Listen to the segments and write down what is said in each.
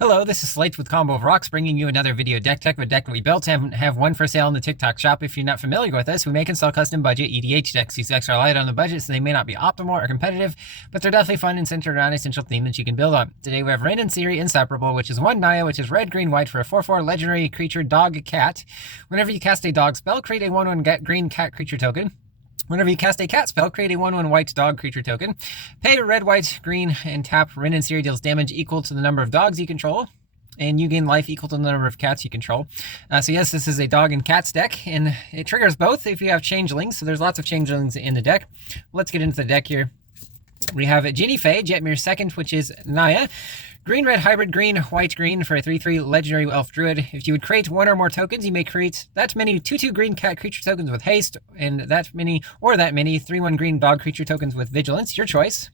Hello, this is Slate with Combo of Rocks, bringing you another video deck tech of a deck that we built and have one for sale in the TikTok shop. If you're not familiar with us, we make and sell custom budget EDH decks. These decks are light on the budget, so they may not be optimal or competitive, but they're definitely fun and centered around an essential theme that you can build on. Today we have Rin and Seri Inseperable, which is one Naya, which is red, green, white for a 4/4 legendary creature dog cat. Whenever you cast a dog spell, create a 1/1 green cat creature token. Whenever you cast a cat spell, create a 1/1 white dog creature token. Pay red, white, green, and tap. Rin and Seri deals damage equal to the number of dogs you control, and you gain life equal to the number of cats you control. So yes, this is a dog and cats deck, and it triggers both if you have Changelings. So there's lots of Changelings in the deck. Let's get into the deck here. We have Ginny Fae, Jetmir second, which is Naya. Green-red hybrid, green, white, green for a 3/3 legendary elf druid. If you would create one or more tokens, you may create that many 2/2 green cat creature tokens with haste, and that many 3/1 green dog creature tokens with vigilance. Your choice.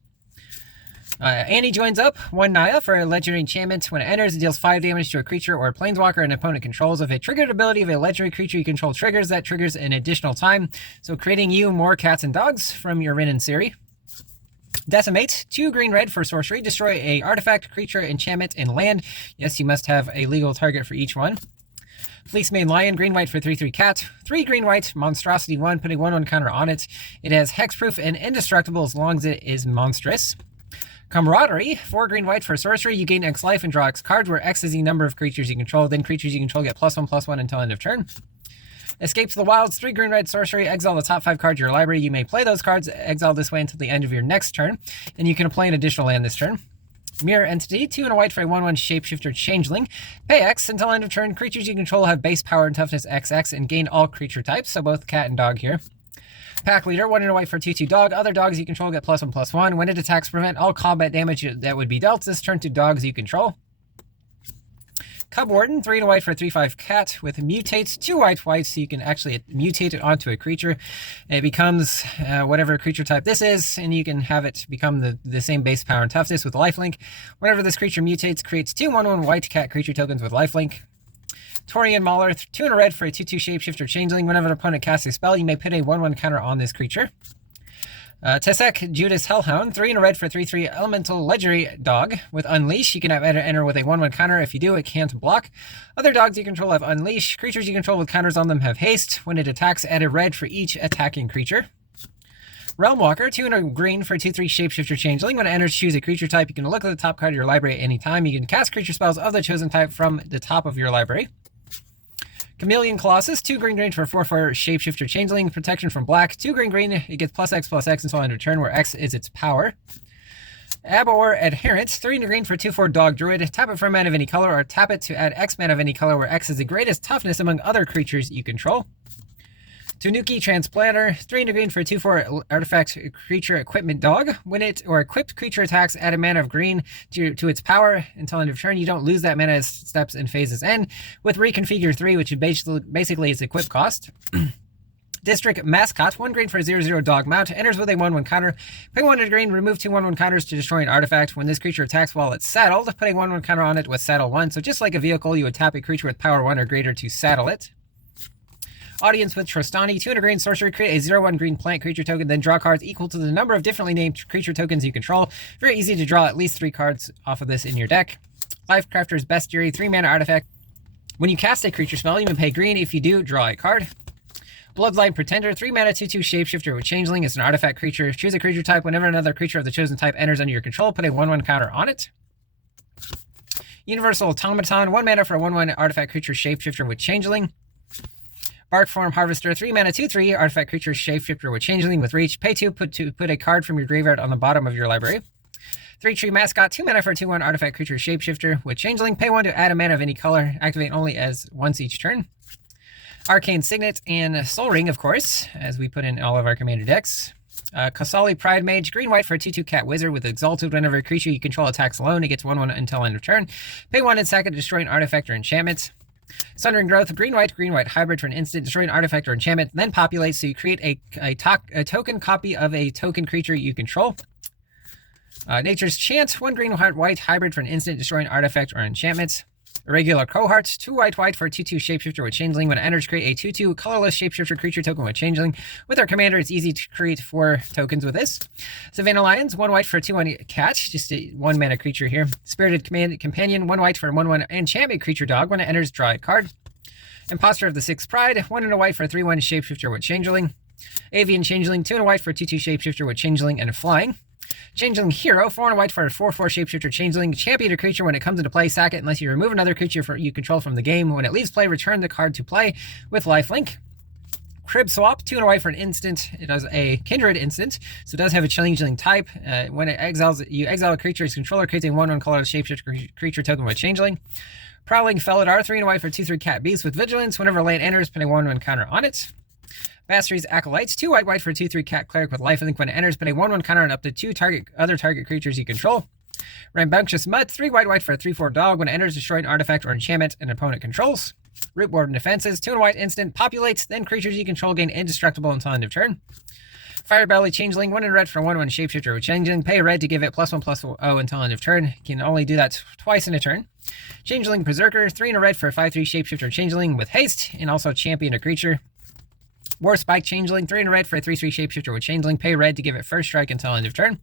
Annie joins up, one Naya for a legendary enchantment. When it enters, it deals 5 damage to a creature or a planeswalker an opponent controls. If a triggered ability of a legendary creature you control triggers, that triggers an additional time. So creating you more cats and dogs from your Rin and Seri. Decimate, 2 green-red for sorcery. Destroy a artifact, creature, enchantment, and land. Yes, you must have a legal target for each one. Fleece Mane Lion, green-white for 3/3 cat. 3 green-white, monstrosity 1, put a 1/1 counter on it. It has hexproof and indestructible as long as it is monstrous. Camaraderie, 4 green-white for sorcery. You gain X life and draw X cards, where X is the number of creatures you control. Then creatures you control get +1/+1 until end of turn. Escape to the Wilds, 3 green-red sorcery. Exile the top 5 cards of your library. You may play those cards, exile this way until the end of your next turn. And you can play an additional land this turn. Mirror Entity, 2 and a white for a 1/1 shapeshifter changeling. Pay X until end of turn. Creatures you control have base power and toughness XX and gain all creature types, so both cat and dog here. Pack Leader, 1 and a white for 2/2 dog. Other dogs you control get +1/+1. When it attacks, prevent all combat damage that would be dealt this turn to dogs you control. Cub Warden, 3 and a white for 3/5 cat with mutate, 2 white, so you can actually mutate it onto a creature. It becomes whatever creature type this is, and you can have it become the same base power and toughness with lifelink. Whenever this creature mutates, creates 2 1/1 white cat creature tokens with lifelink. Torian Mauler, 2 and a red for a 2/2 shapeshifter changeling. Whenever an opponent casts a spell, you may put a 1/1 counter on this creature. Tesek Judas Hellhound, 3 and a red for 3/3 elemental legendary dog with Unleash. You can have enter with a 1/1 counter. If you do, it can't block. Other dogs you control have Unleash. Creatures you control with counters on them have haste. When it attacks, add a red for each attacking creature. Realm Walker, 2 and a green for 2/3 shapeshifter changeling. When it enters, choose a creature type. You can look at the top card of your library at any time. You can cast creature spells of the chosen type from the top of your library. Chameleon Colossus, 2 green for 4/4 shapeshifter changeling. Protection from black, 2 green. It gets +X/+X until end of turn, where X is its power. Abor Adherent, 3 and a green for 2/4 dog druid. Tap it for a mana of any color, or tap it to add X mana of any color, where X is the greatest toughness among other creatures you control. Tanuki Transplanter, 3 and a green for 2/4 artifact creature equipment dog. When it or equipped creature attacks, add a mana of green to its power until end of turn. You don't lose that mana as steps and phases end. With Reconfigure 3, which is basically its equip cost. District Mascot, 1 green for a 0/0 dog mount. Enters with a 1/1 counter. Pay 1 and a green, remove 2 1/1 counters to destroy an artifact. When this creature attacks while it's saddled, put a 1/1 counter on it with saddle 1. So just like a vehicle, you would tap a creature with power 1 or greater to saddle it. Audience with Trostani, 2 and a green sorcery. Create a 0/1 green plant creature token, then draw cards equal to the number of differently named creature tokens you control. Very easy to draw at least 3 cards off of this in your deck. Lifecrafter's Bestiary, 3 mana artifact. When you cast a creature spell, you may pay green. If you do, draw a card. Bloodline Pretender, 3 mana 2/2 shapeshifter with changeling. It's an artifact creature. Choose a creature type. Whenever another creature of the chosen type enters under your control, put a 1/1 counter on it. Universal Automaton, 1 mana for a 1/1 artifact creature shapeshifter with changeling. Barkform Harvester, 3 mana 2/3 artifact creature shapeshifter with changeling with reach. Pay 2, put a card from your graveyard on the bottom of your library. 3 Tree Mascot, 2 mana for a 2/1 artifact creature shapeshifter with changeling. Pay 1 to add a mana of any color. Activate only as once each turn. Arcane Signet and Soul Ring, of course, as we put in all of our commander decks. Kasali Pride Mage, green-white for a 2/2 cat wizard with Exalted. Whenever a creature you control attacks alone, it gets 1/1 until end of turn. Pay 1 and sack it to destroy an artifact or enchantment. Sundering Growth, green-white hybrid for an instant. Destroy an artifact or enchantment, then populate, so you create a token copy of a token creature you control. Nature's Chant, 1 green white hybrid for an instant. Destroy an artifact or enchantment. Irregular Cohort, 2 white for a 2/2 shapeshifter with Changeling. When it enters, create a 2/2 colorless shapeshifter creature token with Changeling. With our commander, it's easy to create 4 tokens with this. Savannah Lions, 1 white for a 2/1 cat, just a 1 mana creature here. Spirited Companion, 1 white for a 1/1 enchantment creature dog. When it enters, draw a card. Imposter of the Sixth Pride, 1 and a white for a 3/1 shapeshifter with Changeling. Avian Changeling, 2 and a white for a 2/2 shapeshifter with Changeling and Flying. Changeling Hero, 4 and a white for a 4/4 shapeshifter Changeling. Champion a creature when it comes into play, sack it unless you remove another creature you control from the game. When it leaves play, return the card to play with lifelink. Crib Swap, 2 and a white for an instant. It does a Kindred instant, so it does have a Changeling type. When it exiles, you exile a creature, its controller creates a 1/1 colorless shapeshifter creature token with Changeling. Prowling Felidar, 3 and a white for 2/3 cat beast with vigilance. Whenever land enters, put a 1/1 counter on it. Basri's Acolytes, 2 white for a 2/3 cat cleric with lifelink. When it enters, put a 1/1 counter on up to 2 other target creatures you control. Rambunctious Mutt, 3 white for a 3/4 dog. When it enters, destroy an artifact or enchantment an opponent controls. Root Warden Defenses, 2 and white instant, populates, then creatures you control gain indestructible until end of turn. Firebelly Changeling, 1 and red for a 1/1 shapeshifter with Changeling. Pay a red to give it +1/+0 until end of turn. You can only do that twice in a turn. Changeling Berserker, 3 and a red for a 5/3 shapeshifter Changeling with haste, and also champion a creature. War Spike Changeling, 3 and a red for a 3/3 shapeshifter with Changeling. Pay red to give it first strike until end of turn.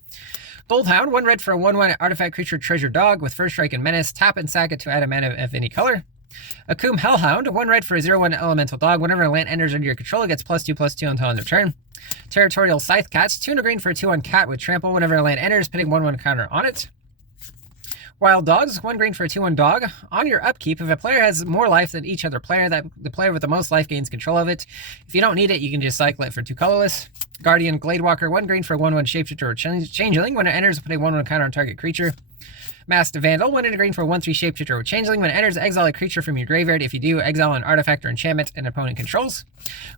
Goldhound, 1 red for a 1/1 artifact creature treasure dog with first strike and menace. Tap and sack it to add a mana of any color. Akum Hellhound, 1 red for a 0/1 elemental dog. Whenever a land enters under your control, it gets +2/+2 until end of turn. Territorial Scythe Cats, 2 and a green for a 2/1 cat with trample. Whenever a land enters, putting 1/1 counter on it. Wild Dogs, 1 green for a 2/1 dog. On your upkeep, if a player has more life than each other player, the player with the most life gains control of it. If you don't need it, you can just cycle it for 2 colorless. Guardian Gladewalker, 1 green for a 1/1 shapeshifter or Changeling. When it enters, put a 1/1 counter on target creature. Masked Vandal, 1 and a green for a 1/3 shapeshifter or Changeling. When it enters, exile a creature from your graveyard. If you do, exile an artifact or enchantment an opponent controls.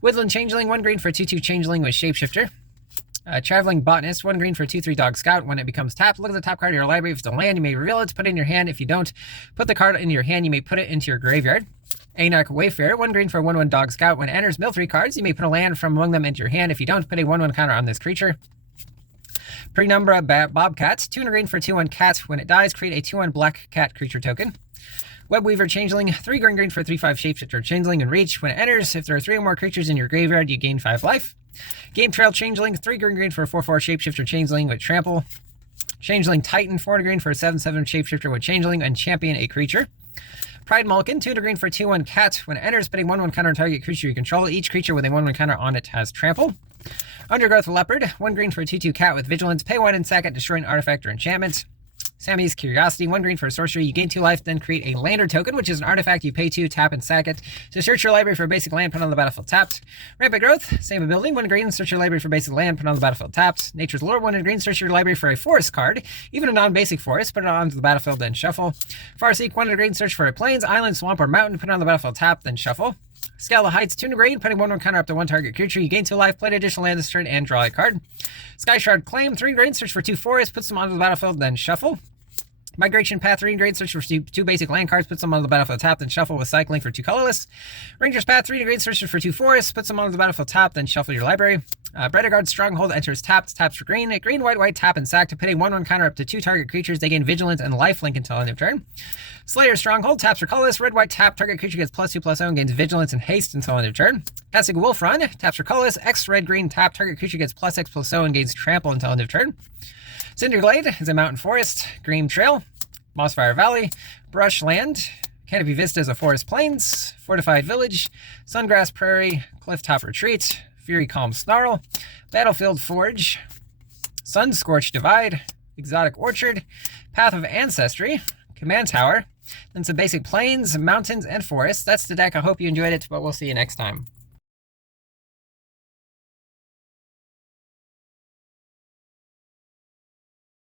Woodland Changeling, 1 green for a 2/2 Changeling with shapeshifter. Traveling Botanist, 1 green for a 2/3 dog scout. When it becomes tapped, look at the top card of your library. If it's a land, you may reveal it, put it in your hand. If you don't put the card in your hand, you may put it into your graveyard. Anarch Wayfarer, 1 green for a 1/1 dog scout. When it enters, mill 3 cards. You may put a land from among them into your hand. If you don't, put a 1/1 counter on this creature. Penumbra Bobcat, 2 and a green for a 2/1 cat. When it dies, create a 2/1 black cat creature token. Webweaver Changeling, 3 green for a 3/5 shapeshifter Changeling and reach. When it enters, if there are 3 or more creatures in your graveyard, you gain 5 life. Game Trail Changeling, 3 green for a 4/4 shapeshifter Changeling with trample. Changeling Titan, 4 green for a 7/7 shapeshifter with Changeling and champion a creature. Pride Mulligan, 2 green for a 2/1 cat. When it enters, putting 1/1 counter on target creature you control. Each creature with a 1/1 counter on it has trample. Undergrowth Leopard, 1 green for a 2/2 cat with vigilance. Pay 1 and sack it, destroy an artifact or enchantment. Sammy's Curiosity, 1 green for a sorcery. You gain 2 life, then create a lander token, which is an artifact you pay 2, tap and sack it. So search your library for a basic land, put on the battlefield tapped. Rampant Growth, same ability, 1 green, search your library for basic land, put on the battlefield tapped. Nature's Lore, 1 green, search your library for a forest card, even a non-basic forest, put it onto the battlefield, then shuffle. Farseek, 1 green, search for a plains, island, swamp, or mountain, put it on the battlefield tapped, then shuffle. Scala Heights, 2 green, putting 1/1 counter up to 1 target creature. You gain 2 life, play an additional land this turn, and draw a card. Sky Shard Claim, 3 green, search for 2 forests, puts them onto the battlefield, then shuffle. Migration Path, 3 green, search for 2 basic land cards, puts them on the battlefield tapped, then shuffle with cycling for 2 colorless. Ranger's Path, 3 green, search for 2 forests, puts them on the battlefield tapped, then shuffle your library. Bredeguard Stronghold enters tapped, taps for green. Green, white, tap and sack to put a 1/1 counter up to 2 target creatures. They gain vigilance and lifelink until end of turn. Slayer Stronghold, taps for colorless. Red, white, tap, target creature gets +2/+0 and gains vigilance and haste until end of turn. Passing Wolf Run, taps for colorless. X, red, green, tap, target creature gets +X/+0 and gains trample until end of turn. Cinderglade is a mountain forest. Green Trail. Mossfire Valley, Brush Land, Canopy Vista is a forest plains, Fortified Village, Sungrass Prairie, Clifftop Retreat, Fury Calm Snarl, Battlefield Forge, Sun Scorched Divide, Exotic Orchard, Path of Ancestry, Command Tower, then some basic plains, mountains, and forests. That's the deck. I hope you enjoyed it, but we'll see you next time.